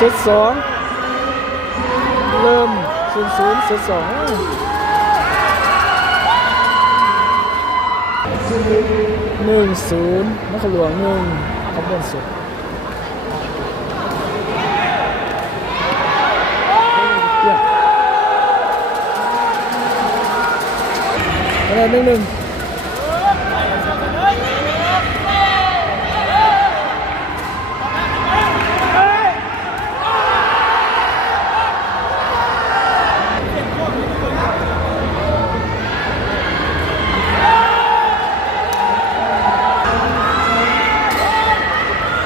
เซตสองเริ่ม0-0เซตสอง1-0นครหลวง1ขบวนสุดคะแนน1-1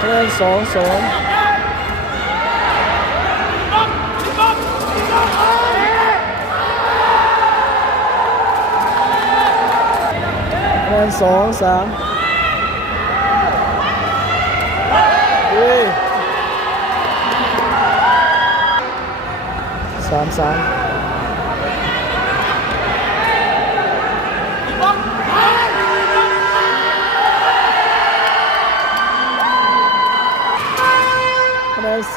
คะแนน2-2คะแนน2-3เฮ้ย3-3คะแนน4-3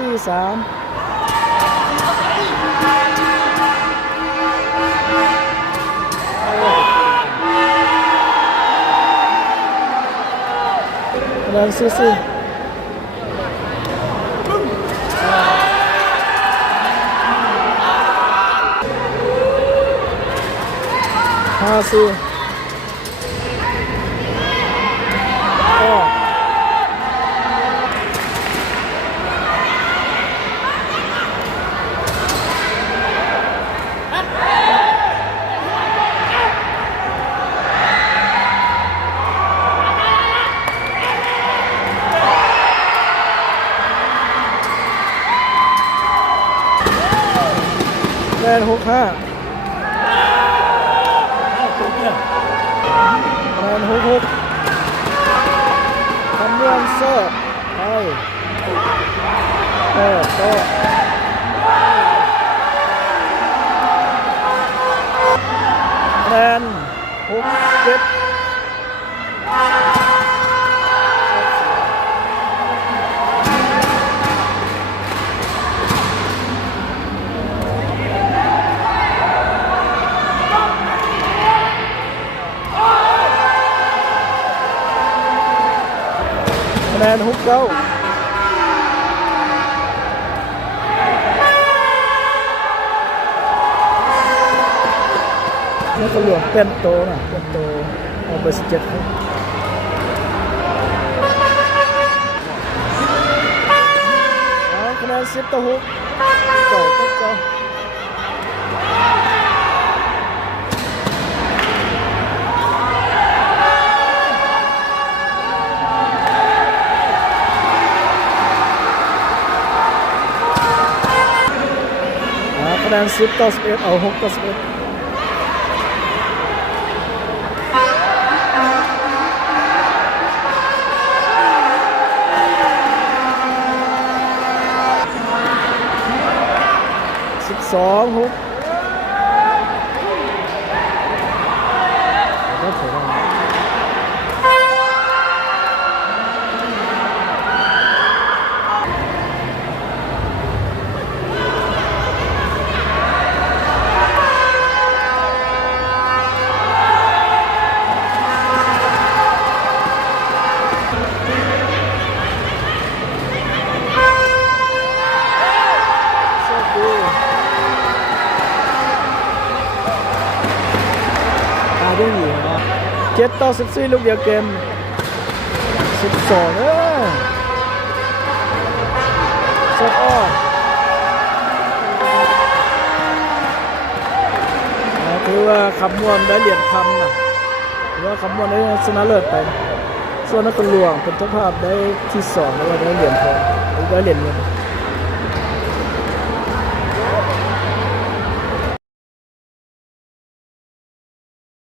คะแนน4-45-4คะแนน6-5คะแนน6-6คำนวณเสิร์ฟไปโต้คะแนน6-7คะแนน6-9นี่ก็หลวงเป็นโตนะเป็นโตเอาไป17ครับคะแนน10-6เจ้าคะแนน10-11เอา6-1112-6ก็ถือว่าได้อยู่นะ7-14ลูกเดียวเกม12สดออกถือว่าคำมวลได้เหรียญคำนะถือว่าคำมวลได้ชนะเลิศไปส่วนนครหลวงเป็นเจ้าภาพได้ที่2แล้วก็ได้เหรียญทองได้เหรียญเงิน